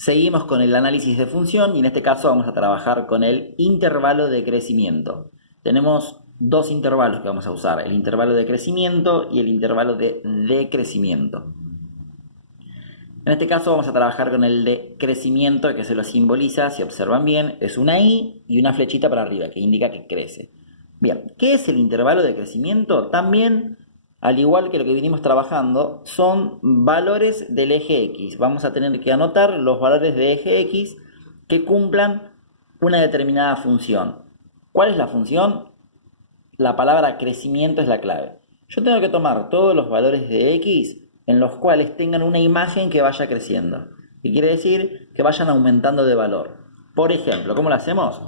Seguimos con el análisis de función y en este caso vamos a trabajar con el intervalo de crecimiento. Tenemos dos intervalos que vamos a usar, el intervalo de crecimiento y el intervalo de decrecimiento. En este caso vamos a trabajar con el de crecimiento, que se lo simboliza, si observan bien, es una I y una flechita para arriba, que indica que crece. Bien, ¿qué es el intervalo de crecimiento? También, al igual que lo que vinimos trabajando, son valores del eje X. Vamos a tener que anotar los valores de eje X que cumplan una determinada función. ¿Cuál es la función? La palabra crecimiento es la clave. Yo tengo que tomar todos los valores de X en los cuales tengan una imagen que vaya creciendo. ¿Qué quiere decir? Que vayan aumentando de valor. Por ejemplo, ¿cómo lo hacemos?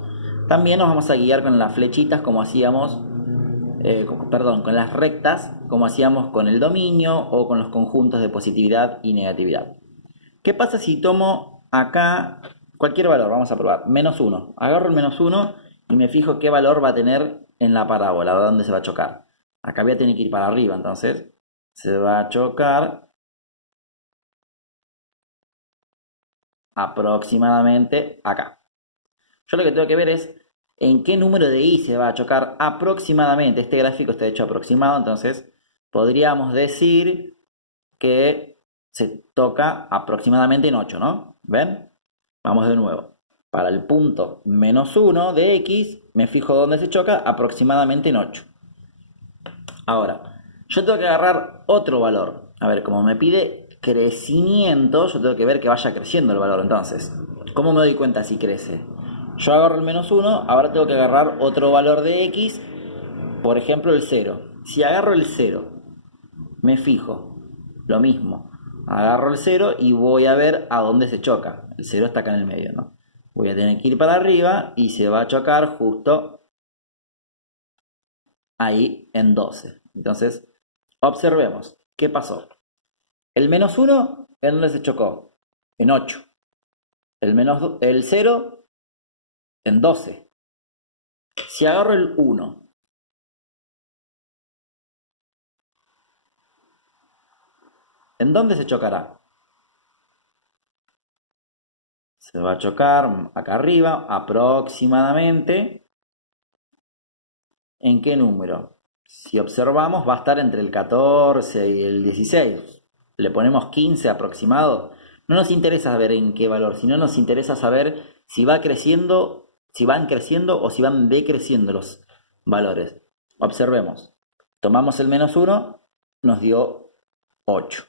También nos vamos a guiar con las flechitas como hacíamos, con las rectas como hacíamos con el dominio o con los conjuntos de positividad y negatividad. ¿Qué pasa si tomo acá cualquier valor? Vamos a probar. Menos 1. Agarro el menos 1 y me fijo qué valor va a tener en la parábola, dónde se va a chocar. Acá voy a tener que ir para arriba, entonces se va a chocar aproximadamente acá. Yo lo que tengo que ver es en qué número de I se va a chocar aproximadamente. Este gráfico está hecho aproximado, entonces podríamos decir que se toca aproximadamente en 8, ¿no? ¿Ven? Vamos de nuevo. Para el punto menos 1 de X, me fijo dónde se choca, aproximadamente en 8. Ahora, yo tengo que agarrar otro valor. A ver, como me pide crecimiento, yo tengo que ver que vaya creciendo el valor. Entonces, ¿cómo me doy cuenta si crece? Yo agarro el menos 1, ahora tengo que agarrar otro valor de X, por ejemplo el 0. Si agarro el 0, me fijo, lo mismo. Agarro el 0 y voy a ver a dónde se choca. El 0 está acá en el medio, ¿no? Voy a tener que ir para arriba y se va a chocar justo ahí en 12. Entonces, observemos, ¿qué pasó? El menos 1, ¿en dónde se chocó? En 8. El 0, en 12. Si agarro el 1, ¿en dónde se chocará? Se va a chocar acá arriba, aproximadamente. ¿En qué número? Si observamos, va a estar entre el 14 y el 16. Le ponemos 15 aproximado. No nos interesa ver en qué valor, sino nos interesa saber si va creciendo, si van creciendo o si van decreciendo los valores. Observemos. Tomamos el menos 1, nos dio 8.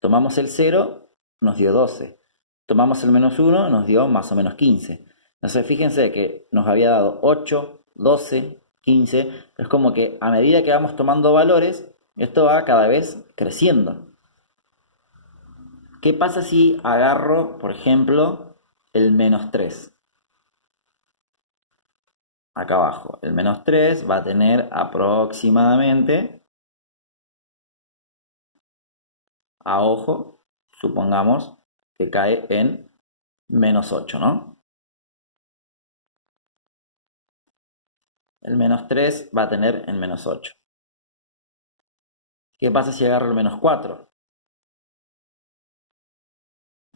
Tomamos el 0, nos dio 12. Tomamos el menos 1, nos dio más o menos 15. Entonces fíjense que nos había dado 8, 12, 15. Es como que a medida que vamos tomando valores, esto va cada vez creciendo. ¿Qué pasa si agarro, por ejemplo, el menos 3? Acá abajo, el menos 3 va a tener aproximadamente, a ojo, supongamos que cae en menos 8, ¿no? El menos 3 va a tener en menos 8. ¿Qué pasa si agarro el menos 4?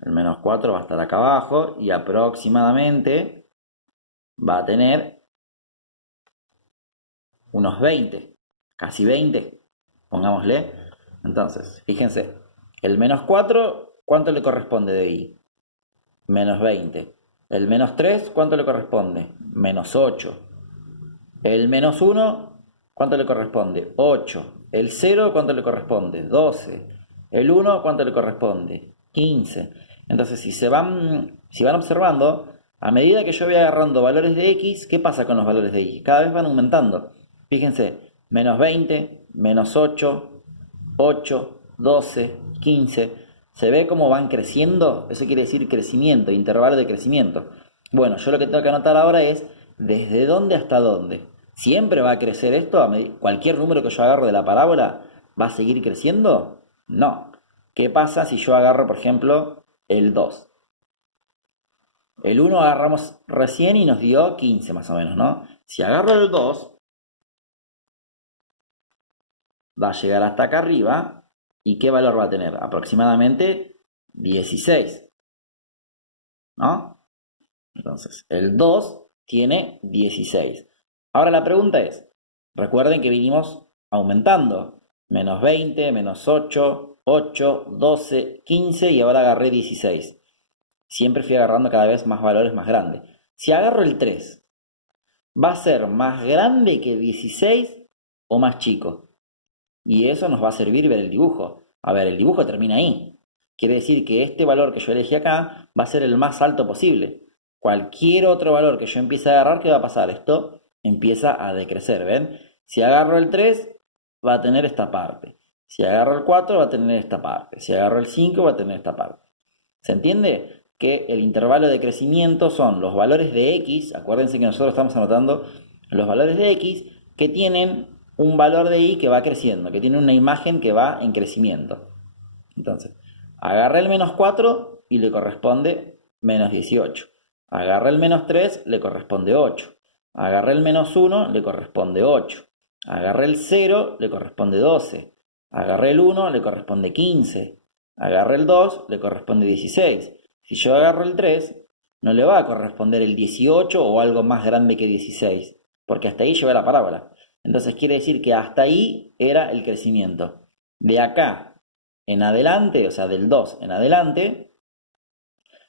El menos 4 va a estar acá abajo y aproximadamente va a tener unos 20, casi 20, pongámosle. Entonces, fíjense, el menos 4, ¿cuánto le corresponde de I? Menos 20. El menos 3, ¿cuánto le corresponde? Menos 8. El menos 1, ¿cuánto le corresponde? 8. El 0, ¿cuánto le corresponde? 12. El 1, ¿cuánto le corresponde? 15. Entonces, si van observando, a medida que yo voy agarrando valores de X, ¿qué pasa con los valores de Y? Cada vez van aumentando. Fíjense, menos 20, menos 8, 8, 12, 15. ¿Se ve cómo van creciendo? Eso quiere decir crecimiento, intervalo de crecimiento. Bueno, yo lo que tengo que anotar ahora es desde dónde hasta dónde. ¿Siempre va a crecer esto? ¿Cualquier número que yo agarro de la parábola va a seguir creciendo? No. ¿Qué pasa si yo agarro, por ejemplo, el 2? El 1 agarramos recién y nos dio 15 más o menos, ¿no? Si agarro el 2, va a llegar hasta acá arriba. ¿Y qué valor va a tener? Aproximadamente 16. ¿no? Entonces, el 2 tiene 16. Ahora la pregunta es, recuerden que vinimos aumentando. Menos 20, menos 8, 8, 12, 15 y ahora agarré 16. Siempre fui agarrando cada vez más valores más grandes. Si agarro el 3, ¿va a ser más grande que 16 o más chico? Y eso nos va a servir ver el dibujo. A ver, el dibujo termina ahí. Quiere decir que este valor que yo elegí acá va a ser el más alto posible. Cualquier otro valor que yo empiece a agarrar, ¿qué va a pasar? Esto empieza a decrecer, ¿ven? Si agarro el 3, va a tener esta parte. Si agarro el 4, va a tener esta parte. Si agarro el 5, va a tener esta parte. ¿Se entiende? Que el intervalo de crecimiento son los valores de x, acuérdense que nosotros estamos anotando los valores de x que tienen un valor de y que va creciendo, que tiene una imagen que va en crecimiento. Entonces, agarré el menos 4 y le corresponde menos 18. Agarré el menos 3, le corresponde 8. Agarré el menos 1, le corresponde 8. Agarré el 0, le corresponde 12. Agarré el 1, le corresponde 15. Agarré el 2, le corresponde 16. Si yo agarro el 3, no le va a corresponder el 18 o algo más grande que 16, porque hasta ahí lleva la parábola. Entonces quiere decir que hasta ahí era el crecimiento. De acá en adelante, o sea, del 2 en adelante,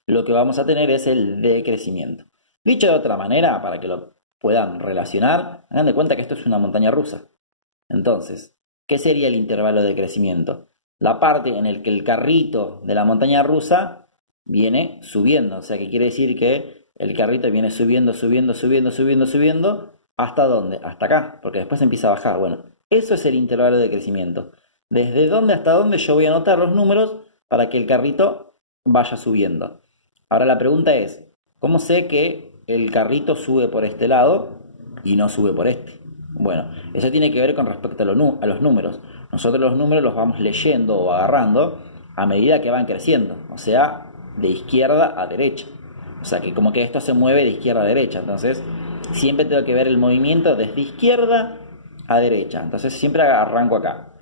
lo que vamos a tener es el decrecimiento. Dicho de otra manera, para que lo puedan relacionar, hagan de cuenta que esto es una montaña rusa. Entonces, ¿qué sería el intervalo de crecimiento? La parte en la que el carrito de la montaña rusa viene subiendo, o sea que quiere decir que el carrito viene subiendo, subiendo, subiendo, subiendo, subiendo, ¿hasta dónde? Hasta acá, porque después empieza a bajar. Bueno, eso es el intervalo de crecimiento. ¿Desde dónde hasta dónde yo voy a anotar los números para que el carrito vaya subiendo? Ahora la pregunta es, ¿cómo sé que el carrito sube por este lado y no sube por este? Bueno, eso tiene que ver con respecto a los números. Nosotros los números los vamos leyendo o agarrando a medida que van creciendo, o sea, de izquierda a derecha. O sea, que como que esto se mueve de izquierda a derecha. Entonces, siempre tengo que ver el movimiento desde izquierda a derecha. Entonces, siempre arranco acá.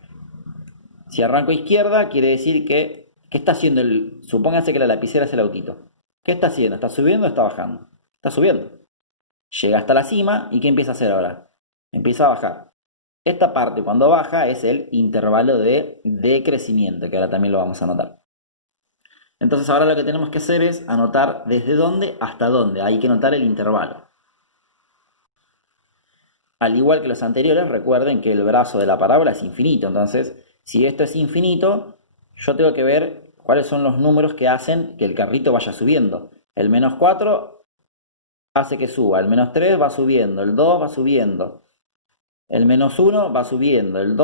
Si arranco izquierda, quiere decir que... ¿Qué está haciendo el...? Supónganse que la lapicera es el autito. ¿Qué está haciendo? ¿Está subiendo o está bajando? Está subiendo. Llega hasta la cima y ¿qué empieza a hacer ahora? Empieza a bajar. Esta parte cuando baja es el intervalo de decrecimiento, que ahora también lo vamos a anotar. Entonces ahora lo que tenemos que hacer es anotar desde dónde hasta dónde. Hay que anotar el intervalo. Al igual que los anteriores, recuerden que el brazo de la parábola es infinito. Entonces, si esto es infinito, yo tengo que ver cuáles son los números que hacen que el carrito vaya subiendo. El menos 4 hace que suba, el menos 3 va subiendo, el 2 va subiendo, el menos 1 va subiendo, el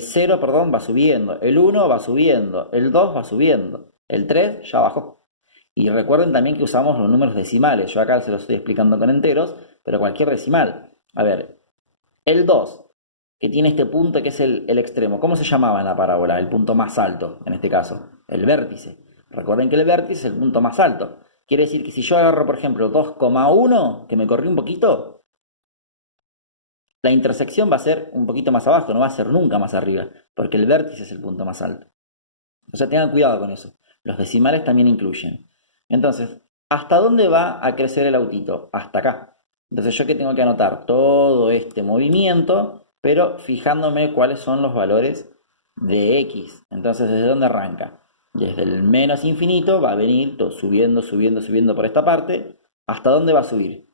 0, perdón, va subiendo, el 1 va subiendo, el 2 va subiendo, el 3 ya bajó. Y recuerden también que usamos los números decimales. Yo acá se los estoy explicando con enteros, pero cualquier decimal. A ver, el 2, que tiene este punto que es el extremo. ¿Cómo se llamaba en la parábola? El punto más alto, en este caso, el vértice. Recuerden que el vértice es el punto más alto. Quiere decir que si yo agarro, por ejemplo, 2,1, que me corrí un poquito, la intersección va a ser un poquito más abajo, no va a ser nunca más arriba, porque el vértice es el punto más alto. O sea, tengan cuidado con eso. Los decimales también incluyen. Entonces, ¿hasta dónde va a crecer el autito? Hasta acá. Entonces, yo que tengo que anotar todo este movimiento, pero fijándome cuáles son los valores de x. Entonces, ¿desde dónde arranca? Desde el menos infinito va a venir todo subiendo, subiendo, subiendo por esta parte. ¿Hasta dónde va a subir?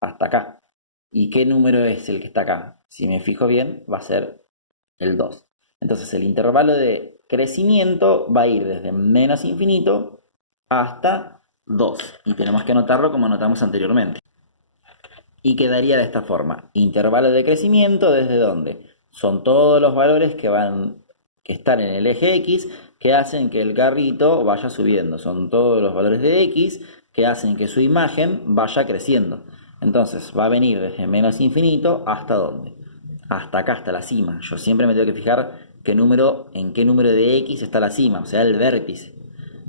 Hasta acá. ¿Y qué número es el que está acá? Si me fijo bien, va a ser el 2. Entonces, el intervalo de crecimiento va a ir desde menos infinito hasta 2. Y tenemos que anotarlo como anotamos anteriormente. Y quedaría de esta forma. Intervalo de crecimiento, ¿desde dónde? Son todos los valores que están en el eje X que hacen que el carrito vaya subiendo. Son todos los valores de X que hacen que su imagen vaya creciendo. Entonces va a venir desde menos infinito hasta ¿dónde? Hasta acá, hasta la cima. Yo siempre me tengo que fijar en qué número de X está la cima, o sea, el vértice.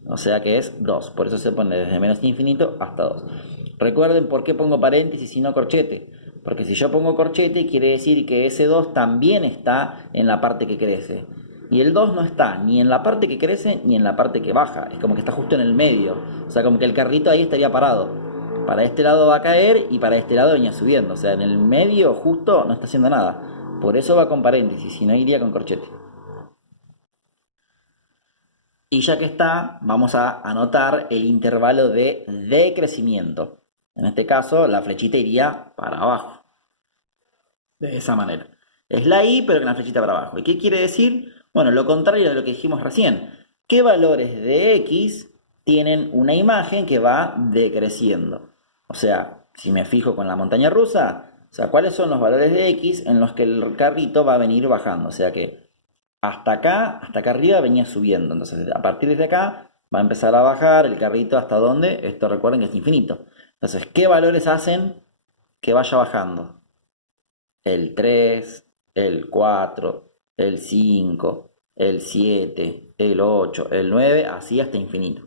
O sea que es 2. Por eso se pone desde menos infinito hasta 2. Recuerden por qué pongo paréntesis y no corchete. Porque si yo pongo corchete quiere decir que ese 2 también está en la parte que crece. Y el 2 no está ni en la parte que crece ni en la parte que baja. Es como que está justo en el medio. O sea, como que el carrito ahí estaría parado. Para este lado va a caer y para este lado venía subiendo. O sea, en el medio justo no está haciendo nada. Por eso va con paréntesis, si no iría con corchete. Y ya que está, vamos a anotar el intervalo de decrecimiento. En este caso, la flechita iría para abajo. De esa manera. Es la Y, pero con la flechita para abajo. ¿Y qué quiere decir? Bueno, lo contrario de lo que dijimos recién. ¿Qué valores de X tienen una imagen que va decreciendo? O sea, si me fijo con la montaña rusa, o sea, ¿cuáles son los valores de X en los que el carrito va a venir bajando? O sea que hasta acá arriba venía subiendo. Entonces, a partir de acá va a empezar a bajar el carrito hasta donde, esto recuerden que es infinito. Entonces, ¿qué valores hacen que vaya bajando? El 3, el 4, el 5, el 7, el 8, el 9, así hasta infinito.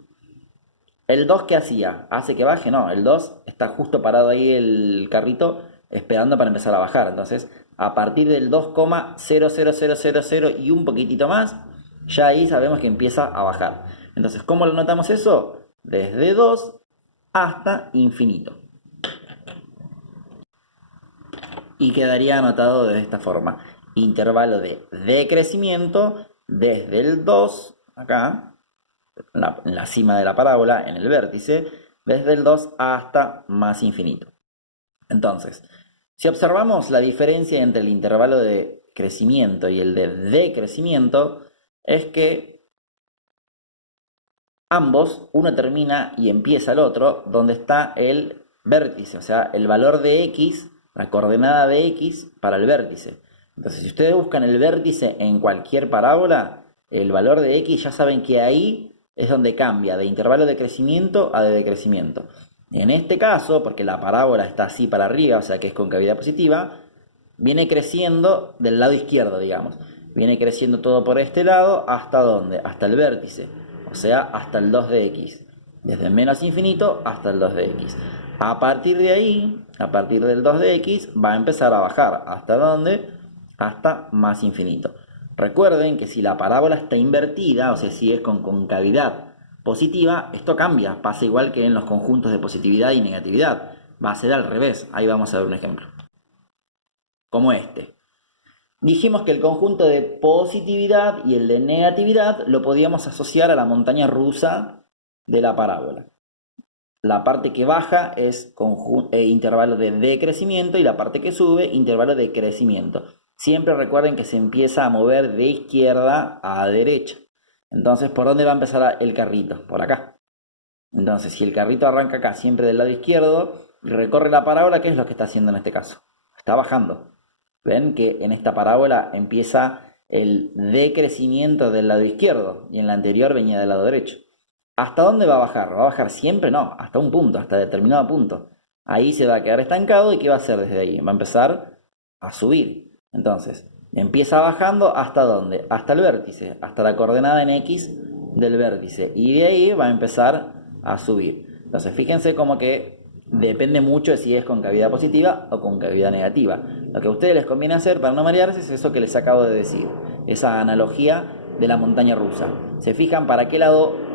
¿El 2 qué hacía? ¿Hace que baje? No, el 2 está justo parado ahí el carrito esperando para empezar a bajar. Entonces, a partir del 2,00000 y un poquitito más, ya ahí sabemos que empieza a bajar. Entonces, ¿cómo lo notamos eso? Desde 2 hasta infinito. Y quedaría anotado de esta forma. Intervalo de decrecimiento desde el 2, acá, en la cima de la parábola, en el vértice, desde el 2 hasta más infinito. Entonces, si observamos la diferencia entre el intervalo de crecimiento y el de decrecimiento, es que ambos, uno termina y empieza el otro, donde está el vértice, o sea, el valor de X, la coordenada de X para el vértice. Entonces, si ustedes buscan el vértice en cualquier parábola, el valor de X ya saben que ahí es donde cambia de intervalo de crecimiento a de decrecimiento. En este caso, porque la parábola está así para arriba, o sea que es con cavidad positiva, viene creciendo del lado izquierdo, digamos. Viene creciendo todo por este lado, ¿hasta dónde? Hasta el vértice, o sea, hasta el 2 de X. Desde menos infinito hasta el 2 de X. A partir de ahí, a partir del 2 de X, va a empezar a bajar. ¿Hasta dónde? Hasta más infinito. Recuerden que si la parábola está invertida, o sea, si es con concavidad positiva, esto cambia. Pasa igual que en los conjuntos de positividad y negatividad. Va a ser al revés. Ahí vamos a ver un ejemplo. Como este. Dijimos que el conjunto de positividad y el de negatividad lo podíamos asociar a la montaña rusa de la parábola. La parte que baja es intervalo de decrecimiento y la parte que sube, intervalo de crecimiento. Siempre recuerden que se empieza a mover de izquierda a derecha. Entonces, ¿por dónde va a empezar el carrito? Por acá. Entonces, si el carrito arranca acá, siempre del lado izquierdo, y recorre la parábola, ¿qué es lo que está haciendo en este caso? Está bajando. Ven que en esta parábola empieza el decrecimiento del lado izquierdo y en la anterior venía del lado derecho. ¿Hasta dónde va a bajar? ¿Va a bajar siempre? No, hasta un punto, hasta determinado punto. Ahí se va a quedar estancado y ¿qué va a hacer desde ahí? Va a empezar a subir. Entonces, empieza bajando ¿hasta dónde? Hasta el vértice, hasta la coordenada en X del vértice. Y de ahí va a empezar a subir. Entonces, fíjense como que depende mucho de si es con cavidad positiva o con cavidad negativa. Lo que a ustedes les conviene hacer para no marearse es eso que les acabo de decir. Esa analogía de la montaña rusa. Se fijan para qué lado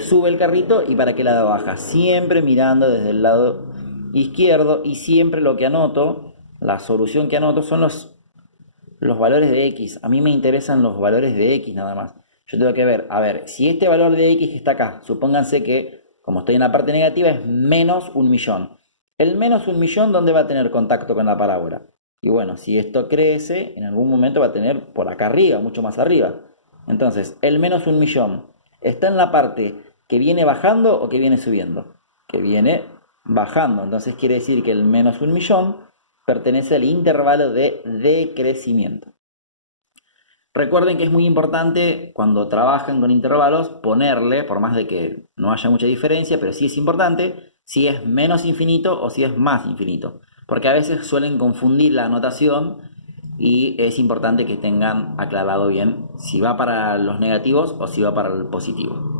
sube el carrito y para qué lado baja. Siempre mirando desde el lado izquierdo y siempre lo que anoto, la solución que anoto son los valores de X. A mí me interesan los valores de X nada más. Yo tengo que ver, a ver, si este valor de X que está acá, supónganse que, como estoy en la parte negativa, es menos 1.000.000. El menos 1.000.000, ¿dónde va a tener contacto con la parábola? Y bueno, si esto crece, en algún momento va a tener por acá arriba, mucho más arriba. Entonces, el menos 1.000.000, ¿está en la parte que viene bajando o que viene subiendo? Que viene bajando. Entonces quiere decir que el menos 1.000.000 pertenece al intervalo de decrecimiento. Recuerden que es muy importante cuando trabajan con intervalos ponerle, por más de que no haya mucha diferencia, pero sí es importante, si es menos infinito o si es más infinito. Porque a veces suelen confundir la anotación y es importante que tengan aclarado bien si va para los negativos o si va para el positivo.